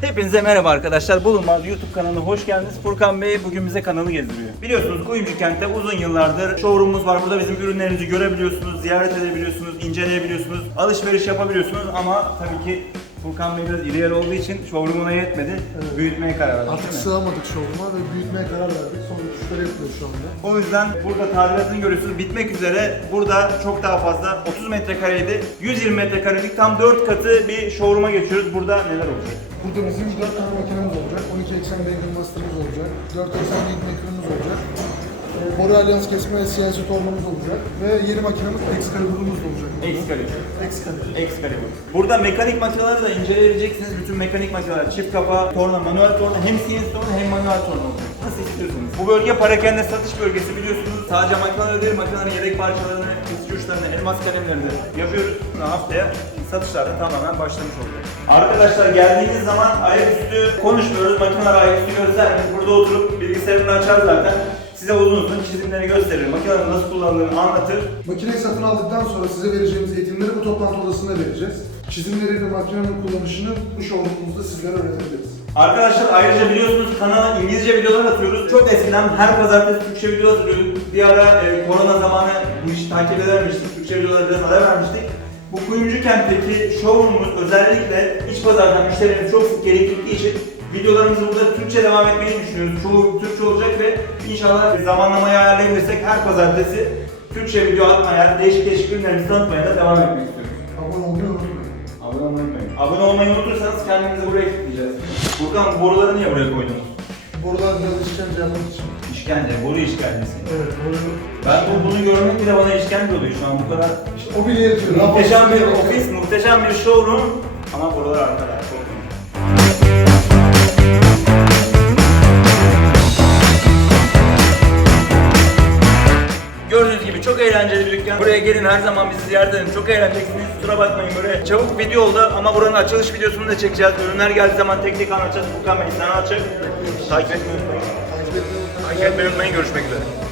Hepinize merhaba arkadaşlar. Bulunmaz YouTube kanalına hoş geldiniz. Furkan Bey bugün bize kanalı gezdiriyor. Biliyorsunuz Kuyumcu Kent'te uzun yıllardır showroom'umuz var. Burada bizim ürünlerimizi görebiliyorsunuz, ziyaret edebiliyorsunuz, inceleyebiliyorsunuz, alışveriş yapabiliyorsunuz ama tabii ki Furkan Bey biraz iri yarı olduğu için showroom'una yetmedi. Evet. Büyütmeye karar verdik. Artık sığamadık showroom'a ve büyütmeye karar verdik. Son uçuşları yapılıyor şu anda. O yüzden burada tadilatını görüyorsunuz. Bitmek üzere. Burada çok daha fazla. 30 metrekareydi. 120 metrekarelik tam 4 katı bir showroom'a geçiyoruz. Burada neler olacak? Burada bizim 4 tane makinemiz olacak. 12 eksen Bangle Master'ımız olacak. 4 eksen Link Maker'ımız olacak. Boru alyans kesme ve CNC tornamız olacak. Ve yeni makinemiz Excalibur'umuz da olacak. Excalibur. Burada mekanik makineleri de inceleyebileceksiniz. Bütün mekanik makineler, çift kafa, torna, manuel torna, hem CNC torna hem manuel torna olacak. Nasıl istiyorsunuz? Bu bölge parakende satış bölgesi biliyorsunuz. Sadece makineler değil, makinelerin yedek parçalarını, kesici uçlarını, elmas kalemlerini yapıyoruz. Haftaya satışlarda tamamen başlamış olacak. Arkadaşlar geldiğiniz zaman ayaküstü konuşmuyoruz. Makineler ayaküstü göstermiyor. Burada oturup bilgisayarını açar zaten. Size uzun uzun çizimleri gösterir. Makinenin nasıl kullanıldığını anlatır. Makineyi satın aldıktan sonra size vereceğimiz eğitimleri bu toplantı odasında vereceğiz. Çizimleri ve makinenin kullanışını bu showroom'umuzda sizlere öğretebiliriz. Arkadaşlar ayrıca biliyorsunuz kanala İngilizce videolar atıyoruz. Çok eskiden her pazartesi Türkçe video atıyorduk. Bir ara korona zamanı bu işi takip edememiştik. Türkçe videolara biraz ara vermiştik. Bu Kuyumcu Kent'teki showroom'umuz özellikle iç pazardan müşterilerimiz çok sık gerektiği için videolarımızı burada Türkçe devam etmeyi düşünüyoruz. Çoğu Türkçe olacak ve inşallah zamanlamayı ayarlayabilirsek her pazartesi Türkçe video atmaya, değişik ürünlerimizi tanıtmaya da devam etmek istiyoruz. Abone olmayı unutmayın. Abone olmayı unutmayın. Abone olmayı unutursanız kendimizi buraya kilitleyeceğiz. Furkan, bu boruları niye buraya koydunuz? Borular biraz işkence yapmak için. İşkence, boru işkencesi. Evet, boru. Ben bunu görmek bile bana işkence oluyor şu an bu kadar. İşte o bile yetiyor. Muhteşem bir ofis, muhteşem bir showroom ama borular arkada. Çok iyi. Gördüğünüz gibi çok eğlenceli bir dükkan. Buraya gelin, her zaman bizi ziyaret edin. Çok eğleneceksiniz. Kusura bakmayın, böyle çabuk video oldu ama buranın açılış videosunu da çekeceğiz. Ürünler geldiği zaman tek tek anlatacağız. Furkan Bey sana anlatacak. Takip etmeyi unutmayın. Görüşmek üzere.